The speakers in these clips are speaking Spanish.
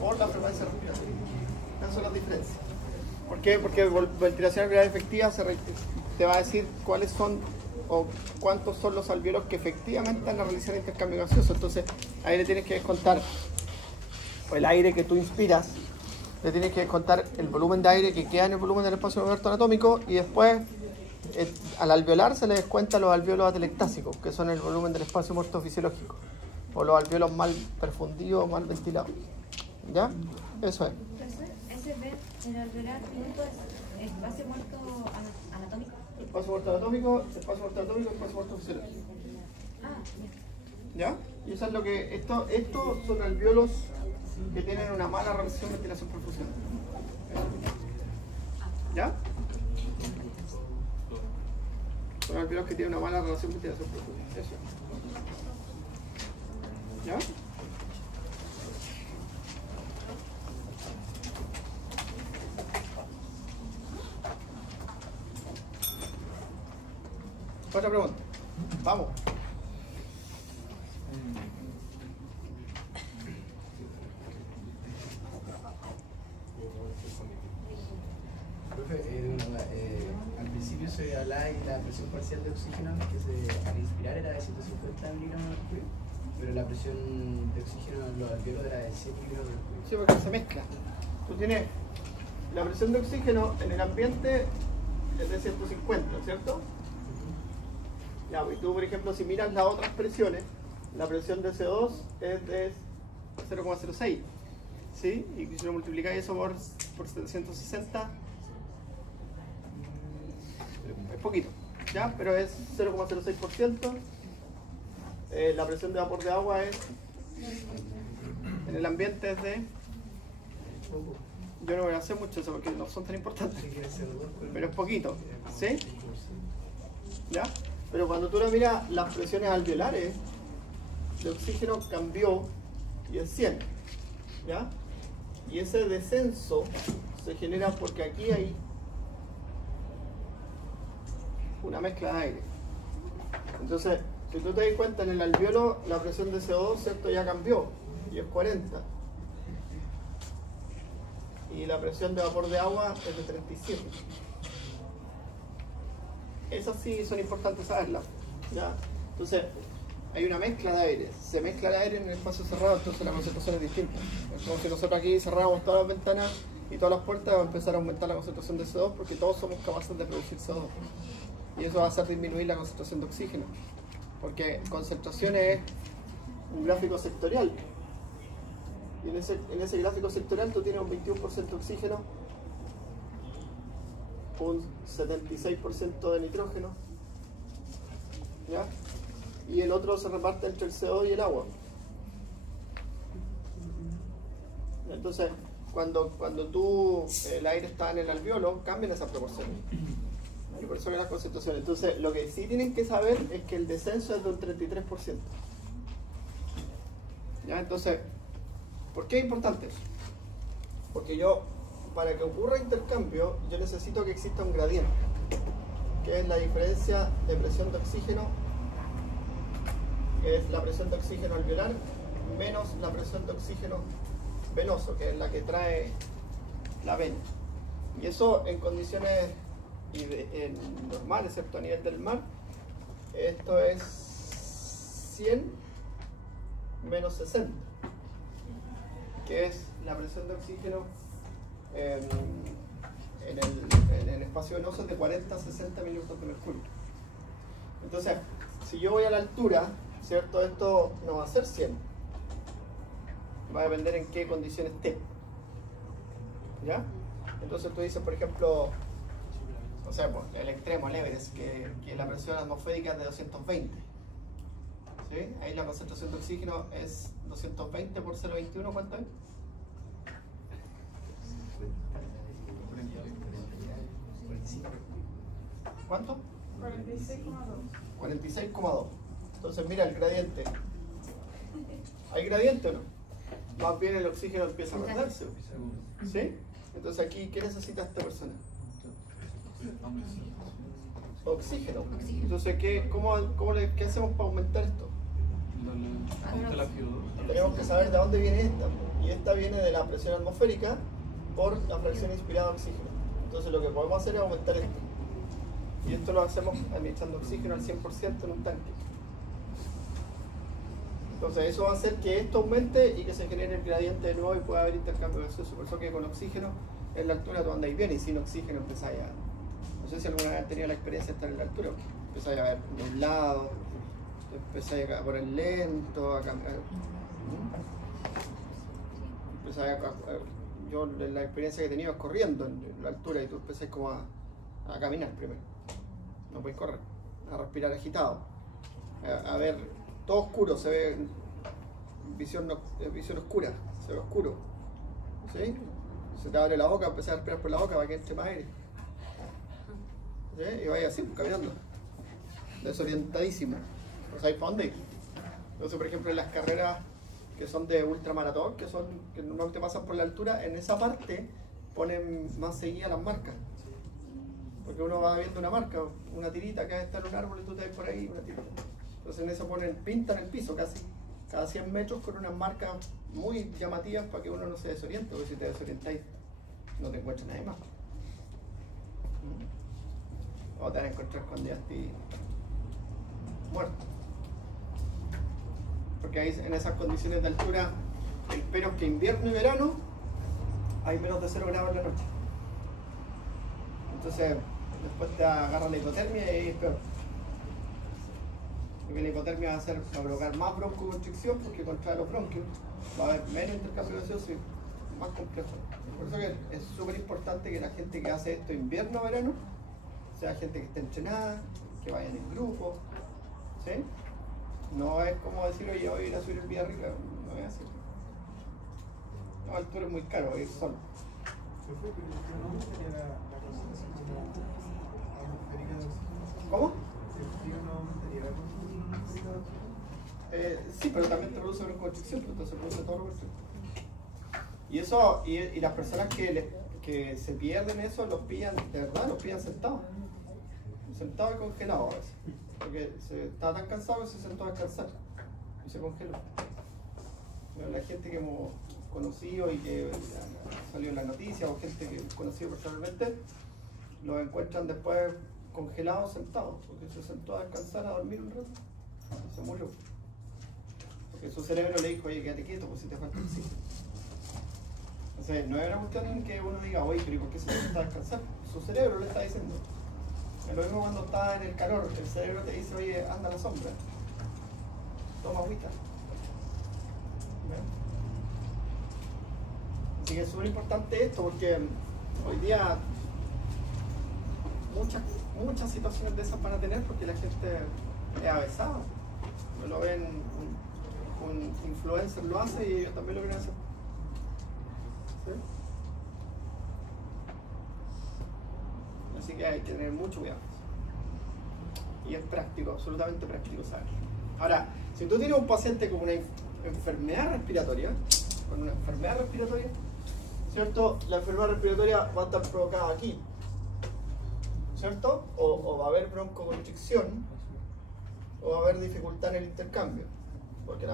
por la frecuencia respiratoria. Esas son las diferencias. ¿Por qué? Porque ventilación alveolar efectiva te va a decir cuáles son o cuántos son los alvéolos que efectivamente van a realizar intercambio gaseoso. Entonces ahí le tienes que descontar el aire que tú inspiras, le tienes que descontar el volumen de aire que queda en el volumen del espacio muerto anatómico, y después al alveolar se le descuenta los alvéolos atelectásicos, que son el volumen del espacio muerto fisiológico, o los alvéolos mal perfundidos o mal ventilados. ¿Ya? Eso es. Entonces, ese B, el alveolar minuto es espacio muerto anatómico. Espacio muerto anatómico, espacio muerto anatómico, espacio muerto fisiológico. Ah, ¿Ya? Y eso es lo que... Estos son alvéolos que tienen una mala relación ventilación-perfusión. ¿Ya? Son alvéolos que tienen una mala relación ventilación-perfusión. Eso. ¿Ya? Otra pregunta. Vamos. Al principio se hablaba de la presión parcial de oxígeno que al inspirar era de 150 miligramos de mercurio, pero la presión de oxígeno en los alvéolos era de 100 miligramos de mercurio. Sí, porque se mezcla. Tú tienes la presión de oxígeno en el ambiente es de 150, ¿cierto? Ya, y tú, por ejemplo, si miras las otras presiones, la presión de CO2 es de 0,06, ¿sí? Y si lo multiplicáis eso por 760, es poquito, ¿ya? Pero es 0,06%. La presión de vapor de agua es, en el ambiente es de... Yo no voy a hacer mucho eso porque no son tan importantes, pero es poquito, ¿sí? ¿Ya? Pero cuando tú miras las presiones alveolares, el oxígeno cambió y es 100, ¿ya? Y ese descenso se genera porque aquí hay una mezcla de aire. Entonces, si tú te das cuenta, en el alvéolo la presión de CO2, ¿cierto?, ya cambió y es 40. Y la presión de vapor de agua es de 37. Esas sí son importantes saberlas, ¿ya? Entonces, hay una mezcla de aire. Se mezcla el aire en el espacio cerrado, entonces la concentración es distinta. Es como si nosotros aquí cerramos todas las ventanas y todas las puertas, va a empezar a aumentar la concentración de CO2 porque todos somos capaces de producir CO2. Y eso va a hacer disminuir la concentración de oxígeno. Porque concentración es un gráfico sectorial. Y en ese gráfico sectorial tú tienes un 21% de oxígeno, un 76% de nitrógeno, ¿ya? Y el otro se reparte entre el CO2 y el agua. Entonces, cuando el aire está en el alvéolo, cambian esas proporciones. Y por eso que las concentraciones. Entonces, lo que sí tienen que saber es que el descenso es de un 33%. ¿Ya? Entonces, ¿por qué es importante eso? Porque para que ocurra intercambio, yo necesito que exista un gradiente, que es la diferencia de presión de oxígeno, que es la presión de oxígeno alveolar, menos la presión de oxígeno venoso, que es la que trae la vena. Y eso en condiciones normales, excepto a nivel del mar, esto es 100 menos 60, que es la presión de oxígeno en el espacio venoso es de 40 a 60 minutos de mercurio. Entonces, si yo voy a la altura, ¿cierto? Esto no va a ser 100. Va a depender en qué condiciones esté. ¿Ya? Entonces tú dices, por ejemplo, o sea, pues, el extremo, el Everest, que la presión atmosférica es de 220. ¿Sí? Ahí la concentración de oxígeno es 220 por 0,21, ¿cuánto es? ¿Cuánto? 46,2. 46,2. Entonces mira el gradiente. ¿Hay gradiente o no? Más bien el oxígeno empieza a perderse. ¿Sí? Entonces aquí, ¿qué necesita esta persona? Oxígeno. Entonces, ¿qué hacemos para aumentar esto? Aumenta la FiO2. Tenemos que saber de dónde viene esta. Y esta viene de la presión atmosférica por la fracción inspirada de oxígeno. Entonces lo que podemos hacer es aumentar esto. Y esto lo hacemos administrando oxígeno al 100% en un tanque. Entonces eso va a hacer que esto aumente y que se genere el gradiente de nuevo y pueda haber intercambio gaseoso. Por eso que con oxígeno en la altura tú andáis bien y sin oxígeno empezáis a... No sé si alguna vez has tenido la experiencia de estar en la altura. Empezáis a ver nublado, empezáis a poner lento, a cambiar. Yo la experiencia que he tenido es corriendo en la altura y tú empezás como a caminar primero. No puedes correr, a respirar agitado, a ver todo oscuro, se ve visión oscura, se ve oscuro. ¿Sí? Se te abre la boca, empezás a respirar por la boca para que entre más aire. ¿Sí? Y vaya así, caminando, desorientadísimo. No sabéis para dónde ir. Entonces, por ejemplo, en las carreras que son de ultramaratón, que normalmente pasan por la altura, en esa parte ponen más seguidas las marcas. Porque uno va viendo una marca, una tirita que está en un árbol y tú te ves por ahí, una tirita. Entonces en eso pintan el piso casi, cada 100 metros con unas marcas muy llamativas para que uno no se desoriente, porque si te desorientáis no te encuentras nadie más. O te vas a encontrar cuando ya estés muerto. Porque ahí en esas condiciones de altura, espero que invierno y verano hay menos de 0 grados en la noche. Entonces después te agarra la hipotermia y es peor. Porque la hipotermia va a provocar más broncoconstricción porque contra los bronquios va a haber menos intercambio gaseoso y más complejo. Por eso que es súper importante que la gente que hace esto invierno o verano sea gente que esté entrenada, que vayan en grupo, ¿sí? No es como decir, oye, voy a ir a subir el Villarrica, no es así. No, el tour es muy caro, voy a ir solo. ¿Cómo? Sí, pero también te produce broncoconstricción, entonces produce todo lo y eso, y las personas que se pierden eso, los pillan, de verdad, los pillan sentados y congelados a veces. Porque estaba tan cansado que se sentó a descansar y se congeló. Pero la gente que hemos conocido y que salió en la noticia, o gente que hemos conocido personalmente, los encuentran después congelados sentados, porque se sentó a descansar, a dormir un rato y se murió. Porque su cerebro le dijo, oye, quédate quieto, pues si te falta oxígeno. Entonces, no es una cuestión en que uno diga, oye, pero ¿por qué se sentó a descansar? Su cerebro le está diciendo. Es lo mismo cuando está en el calor, el cerebro te dice, oye, anda a la sombra, toma agüita. Así que es súper importante esto porque hoy día muchas situaciones de esas van a tener porque la gente es avesada. Lo ven, un influencer lo hace y ellos también lo quieren hacer. ¿Sí? Así que hay que tener mucho cuidado. Y es práctico, absolutamente práctico saberlo. Ahora, si tú tienes un paciente con una enfermedad respiratoria, ¿cierto? La enfermedad respiratoria va a estar provocada aquí, ¿cierto? O va a haber broncoconstricción, o va a haber dificultad en el intercambio, porque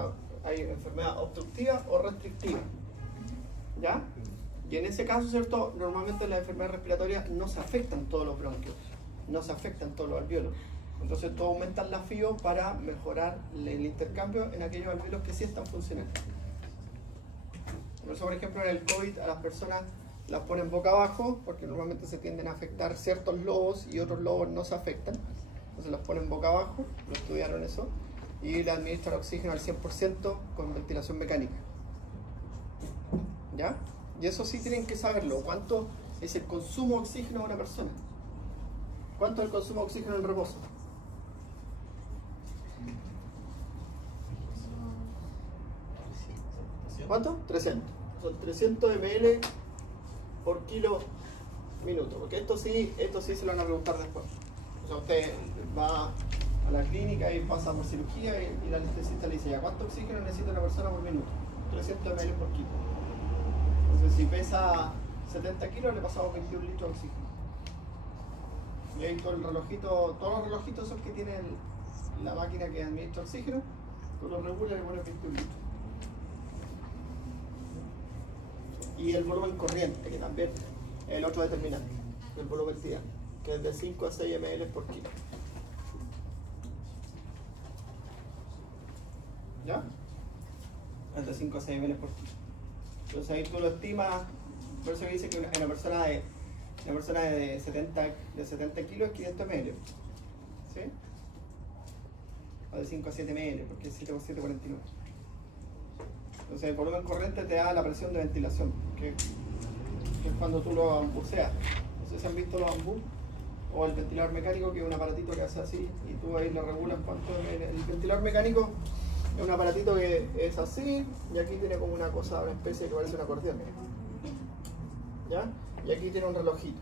hay enfermedad obstructiva o restrictiva, ¿ya? Y en ese caso, ¿cierto? Normalmente las enfermedades respiratorias no se afectan todos los bronquios, no se afectan todos los alvéolos. Entonces tú aumentas la FiO para mejorar el intercambio en aquellos alvéolos que sí están funcionando. Por eso, por ejemplo, en el COVID a las personas las ponen boca abajo, porque normalmente se tienden a afectar ciertos lobos y otros lobos no se afectan. Entonces las ponen boca abajo, lo estudiaron eso, y le administran oxígeno al 100% con ventilación mecánica. ¿Ya? Y eso sí tienen que saberlo. ¿Cuánto es el consumo de oxígeno de una persona? ¿Cuánto es el consumo de oxígeno en el reposo? ¿Cuánto? 300. Son 300 ml por kilo minuto. Porque esto sí se lo van a preguntar después. O sea, usted va a la clínica y pasa por cirugía y la anestesista le dice, ¿ya cuánto oxígeno necesita una persona por minuto? 300 ml por kilo. Entonces si pesa 70 kilos le pasamos 21 litros de oxígeno. Y ahí todo el relojito, todos los relojitos esos que tiene la máquina que administra oxígeno, Tú lo regulas y le pones 21 litros. Y el volumen corriente, que también es el otro determinante, el volumen día, que es de 5 a 6 ml por kilo. ¿Ya? Es de 5 a 6 ml por kilo. Entonces ahí tú lo estimas, por eso que dice que una persona de 70 kilos es 500 ml. ¿Sí? O de 5 a 7 ml, porque es 7 por 7, 49. Entonces el volumen corriente te da la presión de ventilación, que es cuando tú lo ambuceas. No sé si han visto los ambus o el ventilador mecánico, que es un aparatito que hace así y tú ahí lo regulas cuánto es. El ventilador mecánico es un aparatito que es así y aquí tiene como una cosa, una especie que parece un acordeón. ¿Ya? Y aquí tiene un relojito.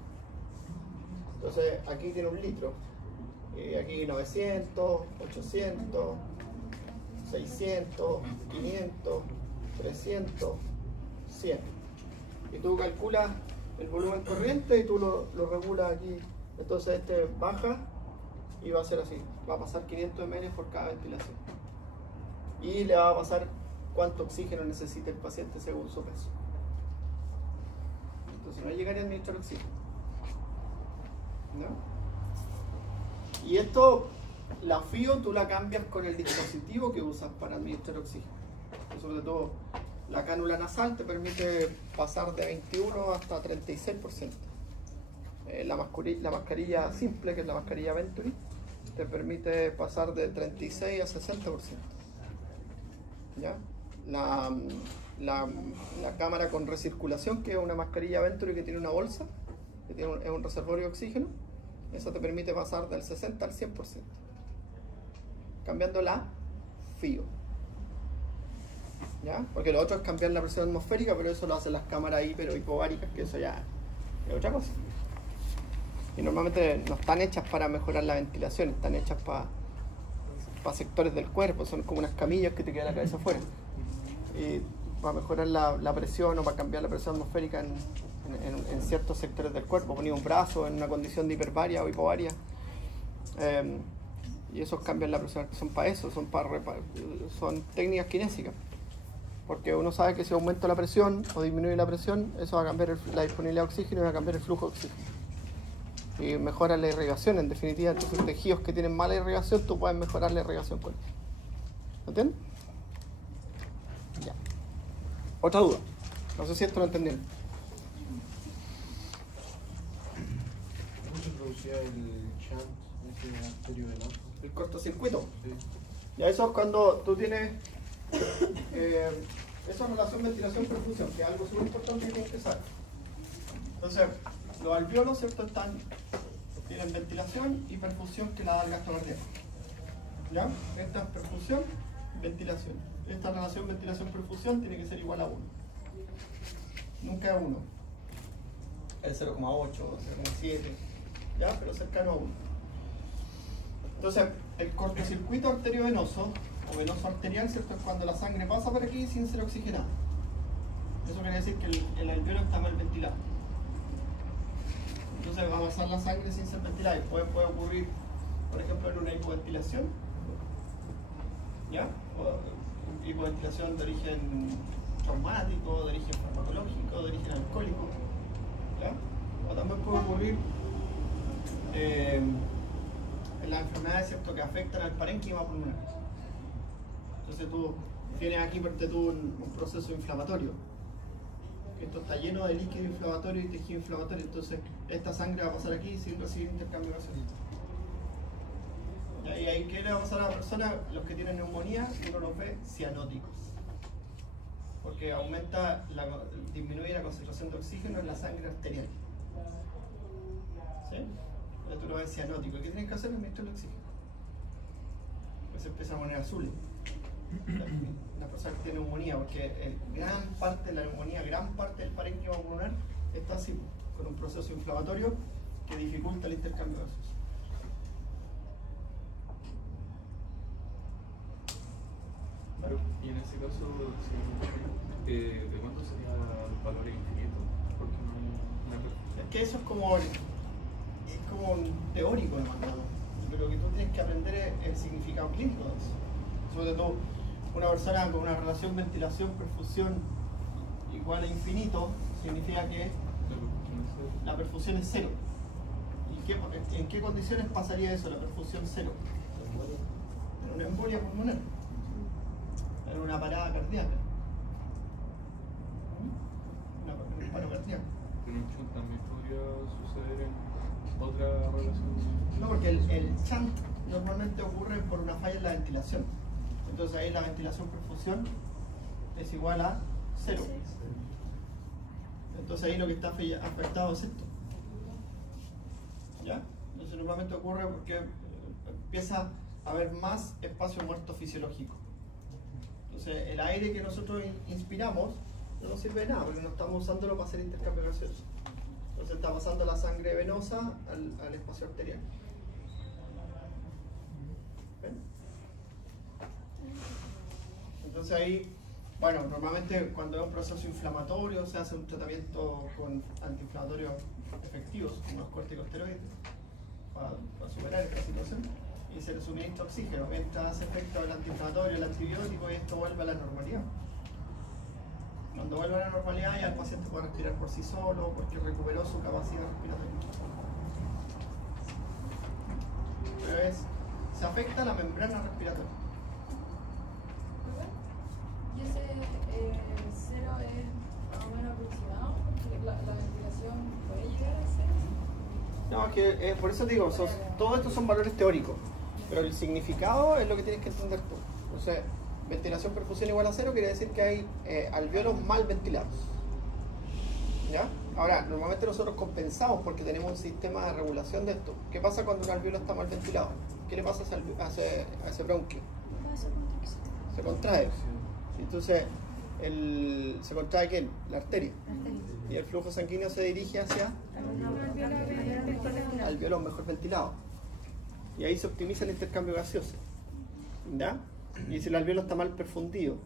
Entonces aquí tiene un litro. Y aquí 900, 800, 600, 500, 300, 100. Y tú calculas el volumen corriente y tú lo regulas aquí. Entonces este baja y va a ser así. Va a pasar 500 ml por cada ventilación. Y le va a pasar cuánto oxígeno necesita el paciente según su peso. Entonces no llegaría a administrar oxígeno. ¿No? Y esto, la FIO, tú la cambias con el dispositivo que usas para administrar oxígeno. Sobre todo, la cánula nasal te permite pasar de 21 hasta 36%. La mascarilla simple, que es la mascarilla Venturi, te permite pasar de 36 a 60%. ¿Ya? La cámara con recirculación, que es una mascarilla Venturi que tiene una bolsa, que es un reservorio de oxígeno, eso te permite pasar del 60 al 100%. Cambiando la FIO. ¿Ya? Porque lo otro es cambiar la presión atmosférica, pero eso lo hacen las cámaras hipováricas, que eso ya es otra cosa. Y normalmente no están hechas para mejorar la ventilación, están hechas para sectores del cuerpo, son como unas camillas que te queda la cabeza afuera. Y para mejorar la presión o para cambiar la presión atmosférica en ciertos sectores del cuerpo, ponía un brazo en una condición de hipervaria o hipovaria, y esos cambios en la presión son para eso, son técnicas kinésicas, porque uno sabe que si aumenta la presión o disminuye la presión, eso va a cambiar la disponibilidad de oxígeno y va a cambiar el flujo de oxígeno y mejora la irrigación. En definitiva, entonces tejidos que tienen mala irrigación, tú puedes mejorar la irrigación con eso. ¿Entiendes? Ya. Otra duda, no sé si esto lo entendieron. El shunt, ese arteriovenoso. El cortocircuito. Sí. Ya eso es cuando tú tienes esa relación ventilación-perfusión, que es algo súper importante que tienes que saber. Entonces, los alvéolos, ¿cierto? Tienen ventilación y perfusión que la da el gasto cardíaco. ¿Ya? Esta es perfusión, ventilación. Esta relación ventilación-perfusión tiene que ser igual a 1. Nunca a 1. El 0,8 o 0,7. ¿Ya? Pero cercano a 1. Entonces, el cortocircuito arteriovenoso o venoso arterial, ¿cierto? Es cuando la sangre pasa por aquí sin ser oxigenada. Eso quiere decir que el alvéolo está mal ventilado. Entonces va a pasar la sangre sin ser ventilada y puede ocurrir, por ejemplo, en una hipoventilación, ¿ya? O hipoventilación de origen traumático, de origen farmacológico, de origen alcohólico, ¿ya? O también puede ocurrir en las enfermedades, ¿cierto?, que afectan al parénquima pulmonar. Entonces tú tienes aquí un proceso inflamatorio. Esto está lleno de líquido inflamatorio y tejido inflamatorio, entonces esta sangre va a pasar aquí sin recibir intercambio gaseoso. Y ahí, ¿qué le va a pasar a la persona? Los que tienen neumonía, uno los ve cianóticos, porque disminuye la concentración de oxígeno en la sangre arterial. ¿Sí? Entonces tú lo ves cianótico. ¿Qué tienes que hacer? Administrar el oxígeno. Pues se empieza a poner azul. Una persona que tiene neumonía, porque gran parte de la neumonía, gran parte del parénquima pulmonar está así, con un proceso inflamatorio que dificulta el intercambio gaseoso. Pero, y en ese caso, ¿de cuánto sería el valor infinito? Porque no hay una perfección. Es que eso es como un teórico demandado, pero lo que tú tienes que aprender es el significado clínico de eso. Sobre todo, Una persona con una relación ventilación-perfusión igual a infinito significa que la perfusión es cero. ¿Y en qué condiciones pasaría eso, la perfusión cero? En una embolia pulmonar, en una parada cardíaca, un paro cardíaco. Pero un shunt también podría suceder en otra relación. No, porque el shunt normalmente ocurre por una falla en la ventilación. Entonces ahí la ventilación-perfusión es igual a cero. Entonces ahí lo que está afectado es esto. ¿Ya? Entonces normalmente ocurre porque empieza a haber más espacio muerto fisiológico. Entonces el aire que nosotros inspiramos no nos sirve de nada porque no estamos usándolo para hacer intercambio gaseoso. Entonces está pasando la sangre venosa al espacio arterial. ¿Ven? Entonces ahí, bueno, normalmente cuando hay un proceso inflamatorio se hace un tratamiento con antiinflamatorios efectivos, como los corticosteroides, para superar esta situación, y se le suministra oxígeno mientras hace efecto el antiinflamatorio, el antibiótico, y esto vuelve a la normalidad. Cuando vuelve a la normalidad ya el paciente puede respirar por sí solo porque recuperó su capacidad respiratoria. Pero se afecta la membrana respiratoria. ¿Y ese cero es más o menos aproximado? Porque la ventilación puede llegar a cero. No, es que por eso te digo, todos estos son valores teóricos, pero el significado es lo que tienes que entender tú. Entonces, ventilación perfusión igual a cero quiere decir que hay alvéolos mal ventilados. ¿Ya? Ahora, normalmente nosotros compensamos porque tenemos un sistema de regulación de esto. ¿Qué pasa cuando un alvéolo está mal ventilado? ¿Qué le pasa a ese bronquio? Se contrae. Entonces, ¿se contrae quién? La arteria. Y el flujo sanguíneo se dirige hacia alvéolos mejor ventilados. Y ahí se optimiza el intercambio gaseoso. ¿Ya? Y si el alvéolo está mal perfundido,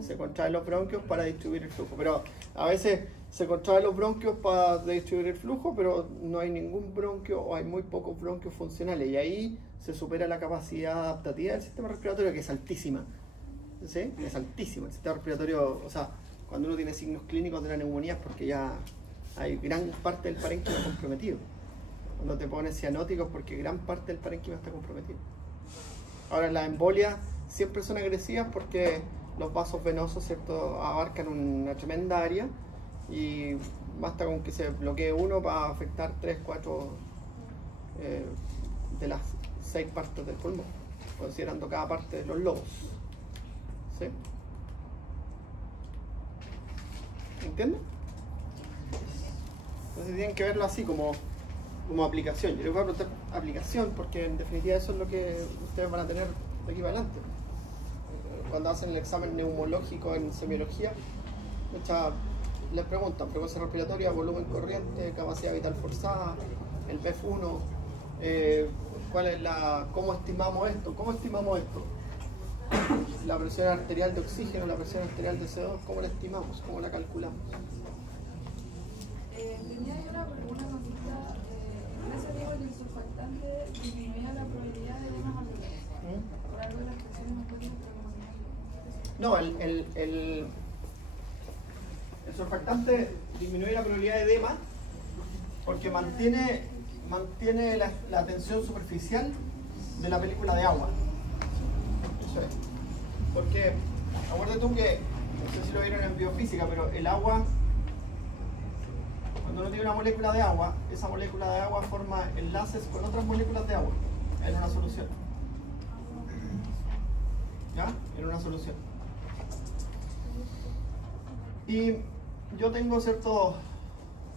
se contraen los bronquios para distribuir el flujo. Pero a veces se contraen los bronquios para distribuir el flujo, pero no hay ningún bronquio o hay muy pocos bronquios funcionales. Y ahí se supera la capacidad adaptativa del sistema respiratorio, que es altísima. ¿Sí? Es altísimo. El sistema respiratorio, o sea, cuando uno tiene signos clínicos de la neumonía es porque ya hay gran parte del parénquima comprometido. Cuando te pones cianóticos porque gran parte del parénquima está comprometido. Ahora, las embolias siempre son agresivas porque los vasos venosos, ¿cierto?, abarcan una tremenda área y basta con que se bloquee uno para afectar 3, 4 de las 6 partes del pulmón, considerando cada parte de los lobos. ¿Sí? ¿Entienden? Entonces tienen que verlo así como aplicación. Yo les voy a preguntar aplicación porque en definitiva eso es lo que ustedes van a tener de aquí para adelante. Cuando hacen el examen neumológico en semiología, les preguntan frecuencia respiratoria, volumen corriente, capacidad vital forzada, el PEF1, ¿cómo estimamos esto? ¿Cómo estimamos esto? La presión arterial de oxígeno, la presión arterial de CO2, ¿cómo la estimamos? ¿Cómo la calculamos? Tenía yo una consulta. En ese digo que el surfactante disminuía la probabilidad de edemas alveolares. Por algo de las presiones no pueden predominar. No, el surfactante disminuye la probabilidad de edema porque mantiene la tensión superficial de la película de agua. Eso es. Porque, acuérdate tú que, no sé si lo vieron en biofísica, pero el agua, cuando uno tiene una molécula de agua, esa molécula de agua forma enlaces con otras moléculas de agua en una solución. ¿Ya? En una solución. Y yo tengo cierto,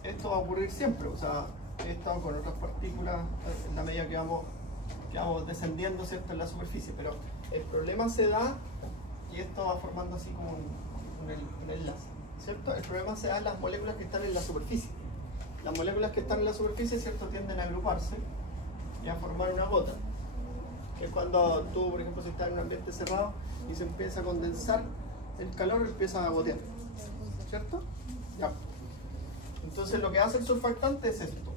esto va a ocurrir siempre, o sea, he estado con otras partículas en la medida que vamos descendiendo, ¿cierto?, en la superficie, pero el problema se da, y esto va formando así como un enlace, ¿cierto? El problema se da en las moléculas que están en la superficie. Las moléculas que están en la superficie, ¿cierto?, tienden a agruparse y a formar una gota, que es cuando tú, por ejemplo, si estás en un ambiente cerrado y se empieza a condensar el calor, empieza a gotear, ¿cierto? Ya. Entonces lo que hace el surfactante es esto.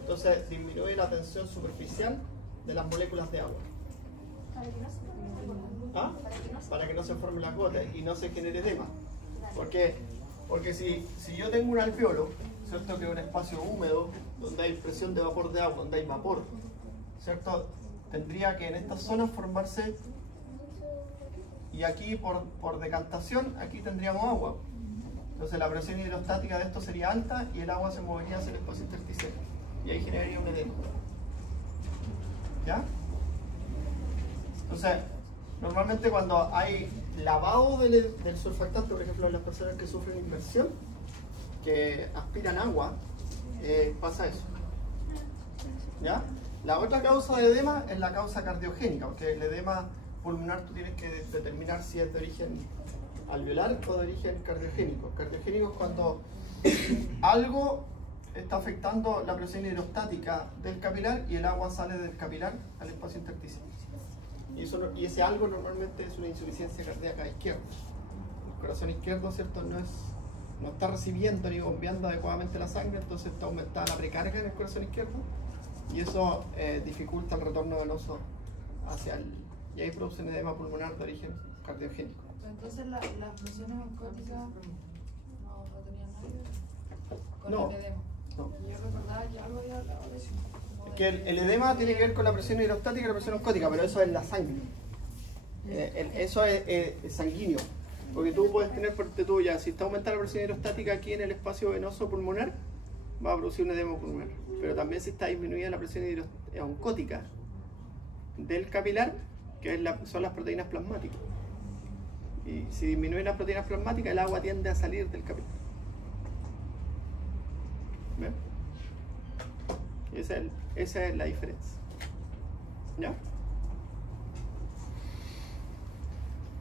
Entonces disminuye la tensión superficial de las moléculas de agua. Para que no se forme la gota. ¿Ah? Para que no se forme la gota y no se genere edema. Porque si yo tengo un alveolo, ¿cierto? Que es un espacio húmedo, donde hay presión de vapor de agua, donde hay vapor, ¿cierto? Tendría que en estas zonas formarse, y aquí por decantación, aquí tendríamos agua. Entonces la presión hidrostática de esto sería alta y el agua se movería hacia el espacio intersticial. Y ahí generaría un edema. ¿Ya? Entonces, normalmente cuando hay lavado del surfactante, por ejemplo, en las personas que sufren inmersión, que aspiran agua, pasa eso. ¿Ya? La otra causa de edema es la causa cardiogénica, porque el edema pulmonar tú tienes que determinar si es de origen alveolar o de origen cardiogénico. Cardiogénico es cuando algo está afectando la presión hidrostática del capilar y el agua sale del capilar al espacio intersticial. Y ese algo normalmente es una insuficiencia cardíaca izquierda. El corazón izquierdo, ¿cierto? No está recibiendo ni bombeando adecuadamente la sangre, entonces está aumentada la precarga en el corazón izquierdo y eso dificulta el retorno venoso hacia el... y ahí produce un edema pulmonar de origen cardiogénico. Entonces las presiones oncóticas no tenían nada que ver con No. el edema. No. Y yo recordaba que algo había hablado de eso. Es que el edema tiene que ver con la presión hidrostática y la presión oncótica, pero eso es la sangre. Eso es sanguíneo. Porque tú puedes tener parte tuya, si está aumentada la presión hidrostática aquí en el espacio venoso pulmonar, va a producir un edema pulmonar. Pero también si está disminuida la presión oncótica del capilar, que son las proteínas plasmáticas. Y si disminuyen las proteínas plasmáticas, el agua tiende a salir del capilar. ¿Ven? Esa es la diferencia. ¿Ya?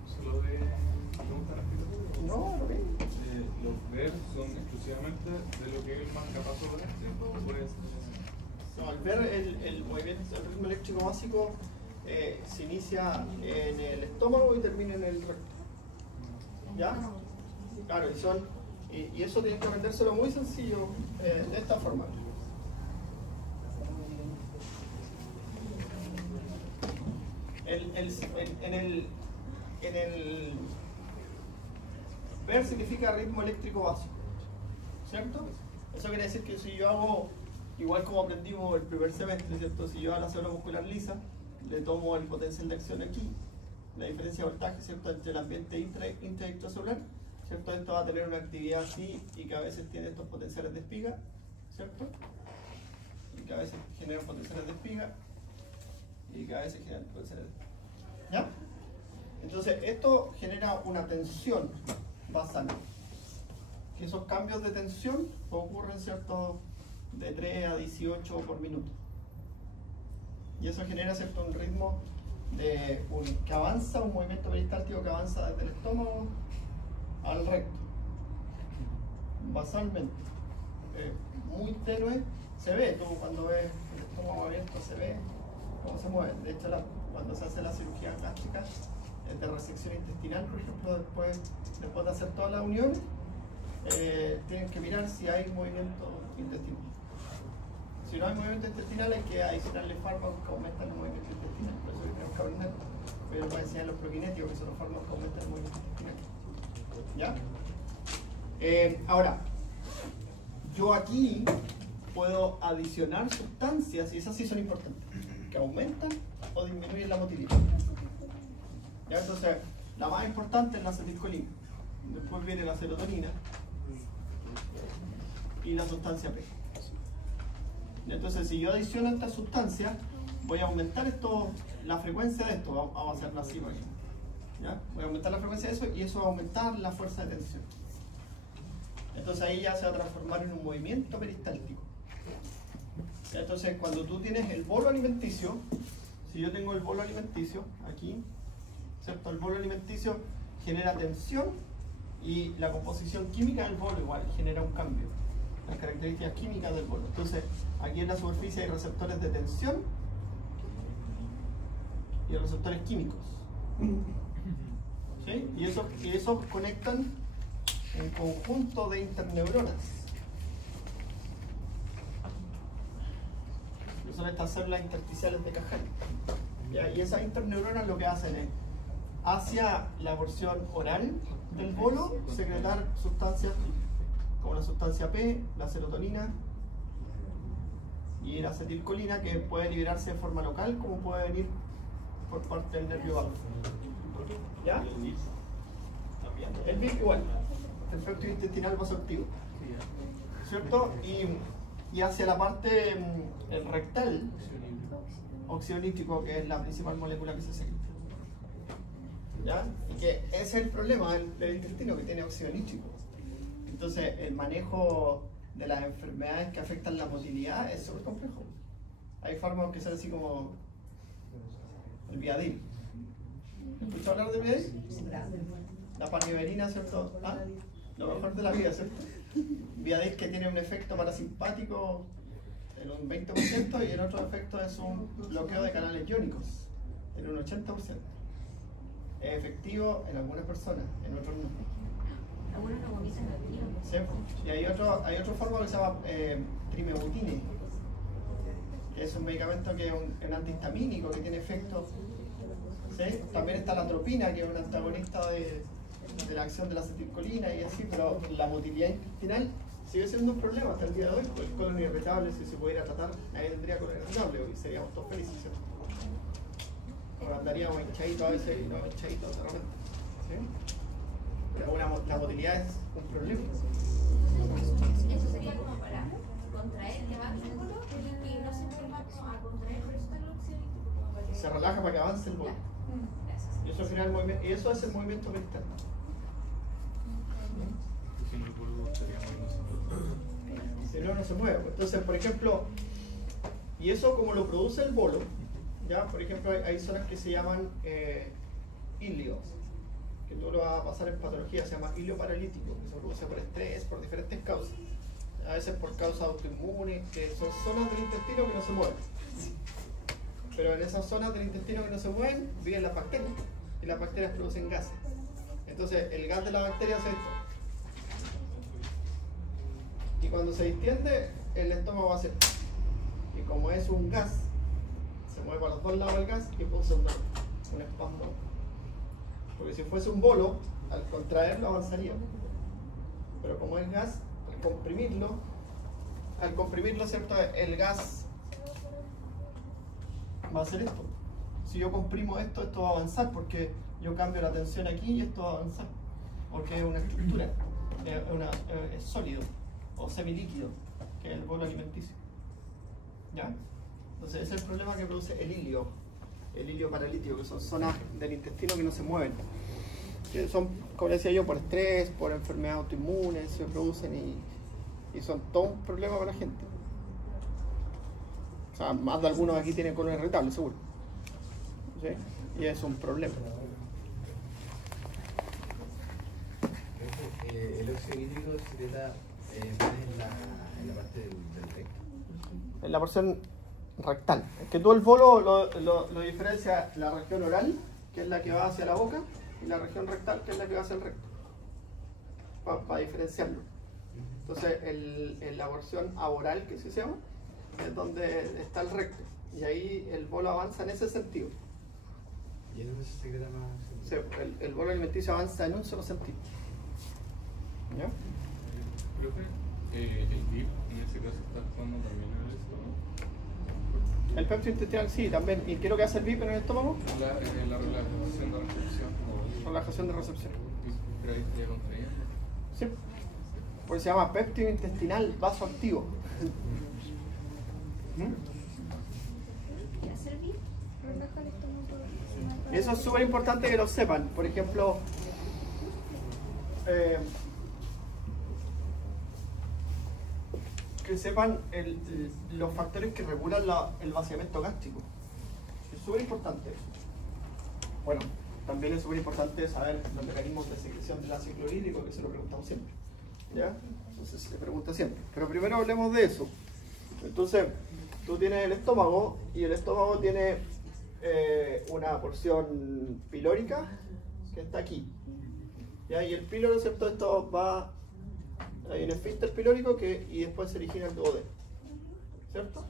Solo de pregunta rápida. No, ok. ¿Los ver son exclusivamente de lo que es el marcapaso eléctrico? Pues, No, al ver el movimiento, el ritmo eléctrico básico se inicia en el estómago y termina en el recto. ¿Ya? Claro, y eso tienes que aprendérselo muy sencillo de esta forma. En el ver significa ritmo eléctrico básico, ¿cierto? Eso quiere decir que si yo hago, igual como aprendimos el primer semestre, ¿cierto? Si yo a la célula muscular lisa le tomo el potencial de acción aquí, la diferencia de voltaje, ¿cierto? Entre el ambiente intra y extracelular, ¿cierto? Esto va a tener una actividad así y que a veces tiene estos potenciales de espiga, ¿cierto? Y que a veces generan potenciales de espiga y que a veces generan potenciales de espiga. ¿Ya? Entonces, esto genera una tensión basal. Que esos cambios de tensión ocurren, ¿cierto? De 3 a 18 por minuto. Y eso genera, ¿cierto? Un ritmo que avanza, un movimiento peristáltico que avanza desde el estómago al recto. Basalmente. Muy tenue. Se ve, tú cuando ves el estómago abierto se ve cómo se mueve. De hecho, cuando se hace la cirugía plástica de resección intestinal, por ejemplo, después de hacer toda la unión, tienen que mirar si hay movimiento intestinal. Si no hay movimiento intestinal, hay que adicionarle fármacos que aumentan el movimiento intestinal. Por eso que tenemos que aprender. Voy a enseñar los prokinéticos, que son los fármacos que aumentan el movimiento intestinal. ¿Ya? Ahora, yo aquí puedo adicionar sustancias, y esas sí son importantes, que aumentan o disminuyen la motilidad. ¿Ya? Entonces, la más importante es la acetilcolina. Después viene la serotonina y la sustancia P. Entonces, si yo adiciono esta sustancia, voy a aumentar la frecuencia de esto. Vamos a hacerlo así, por ejemplo. ¿Ya? Voy a aumentar la frecuencia de eso y eso va a aumentar la fuerza de tensión. Entonces ahí ya se va a transformar en un movimiento peristáltico. Entonces, cuando tú tienes el bolo alimenticio, si yo tengo el bolo alimenticio aquí, ¿cierto? El bolo alimenticio genera tensión y la composición química del bolo igual genera un cambio. Las características químicas del bolo. Entonces, aquí en la superficie hay receptores de tensión y receptores químicos. ¿Sí? Y esos conectan un conjunto de interneuronas. son estas células intersticiales de Cajal. ¿Ya? Y esas interneuronas lo que hacen es, hacia la porción oral del bolo, secretar sustancias como la sustancia P, la serotonina y la acetilcolina, que puede liberarse de forma local como puede venir por parte del nervio vago. ¿Ya? El BIP igual, el péptido intestinal vasoactivo, ¿cierto? Y hacia la parte el rectal, óxido nítrico, que es la principal molécula que se secreta. ¿Ya? Y que ese es el problema del intestino, que tiene óxido nítrico. Entonces, el manejo de las enfermedades que afectan la motilidad es súper complejo. Hay fármacos que son así como el Viadil. ¿Escuchado hablar de Viadil? La paniverina, ¿cierto? ¿Ah? Lo mejor de la vida, ¿cierto? Viadil, que tiene un efecto parasimpático en un 20% y el otro efecto es un bloqueo de canales iónicos en un 80%. Es efectivo en algunas personas, en otros no. Algunos no vomitan al tiro. Sí. Y hay otro fármaco que se llama trimebutine, que es un medicamento que es un antihistamínico que tiene efectos. ¿Sí? También está la atropina, que es un antagonista de la acción de la acetilcolina y así, pero la motilidad intestinal sigue siendo un problema hasta el día de hoy. El colon irritable, si se pudiera tratar, nadie tendría colon irritable y seríamos todos felices, ¿cierto? Como andaríamos hinchaditos a veces y no hinchaditos de repente. ¿Sí? Pero la motilidad es un problema. Eso sería como para contraer, levantar el bolo y no se vuelva a contraer, por eso está el óxido nítrico. Se relaja para que avance el bolo. Y eso genera el movimiento, y eso es el movimiento externo. Si no el polvo estaría moviéndose. Si no, no se mueve. Entonces, por ejemplo, y eso como lo produce el bolo, ¿ya? Por ejemplo, hay zonas que se llaman ilios, que tú lo vas a pasar en patología, se llama ilio paralítico, que se produce por estrés, por diferentes causas. A veces por causas autoinmunes, que son zonas del intestino que no se mueven. Pero en esas zonas del intestino que no se mueven, viven las bacterias, y las bacterias producen gases. Entonces, el gas de la bacteria hace esto. Y cuando se distiende, el estómago hace esto. Y como es un gas, se mueve para los dos lados del gas y produce un espasmo. Porque si fuese un bolo, al contraerlo avanzaría. Pero como es gas, al comprimirlo, ¿cierto? El gas va a hacer esto. Si yo comprimo esto va a avanzar porque yo cambio la tensión aquí y esto va a avanzar. Porque es una estructura, es sólido o semilíquido, que es el bolo alimenticio. ¿Ya? Entonces ese es el problema que produce el ilio paralítico, que son zonas del intestino que no se mueven. Que son, como decía yo, por estrés, por enfermedades autoinmunes, se producen y son todo un problema para la gente. O sea, más de algunos aquí tienen colon irritable, seguro. ¿Sí? Y es un problema. El óxido nítrico se secreta en la parte del recto. En la porción rectal. Es que tú el bolo lo diferencia la región oral, que es la que va hacia la boca, y la región rectal, que es la que va hacia el recto. Para diferenciarlo. Entonces, en la porción aboral, que se llama, es donde está el recto. Y ahí el bolo avanza en ese sentido. ¿Y es donde se secreta más? El bolo alimenticio avanza en un solo sentido. ¿Ya? Profe, el BIP en ese caso está actuando también en el estómago. El péptido intestinal sí, también. ¿Y qué es lo que hace el BIP en el estómago? La relajación de recepción. Relajación de recepción. Pero ahí estaría contraído. Sí. Porque se llama péptido intestinal vasoactivo. ¿Qué hace el BIP? Relaja el estómago. Eso es súper importante que lo sepan. Por ejemplo, que sepan los factores que regulan el vaciamiento gástrico. Es súper importante eso. Bueno, también es súper importante saber los mecanismos de secreción del ácido clorhídrico, que se lo preguntamos siempre. ¿Ya? Entonces se pregunta siempre. Pero primero hablemos de eso. Entonces, tú tienes el estómago y el estómago tiene una porción pilórica que está aquí. ¿Ya? Y el píloro, ¿cierto? Esto va, hay un esfínter pilórico y después se origina el duodeno, ¿cierto?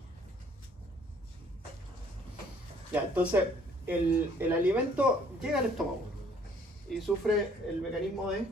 Ya, entonces el alimento llega al estómago y sufre el mecanismo de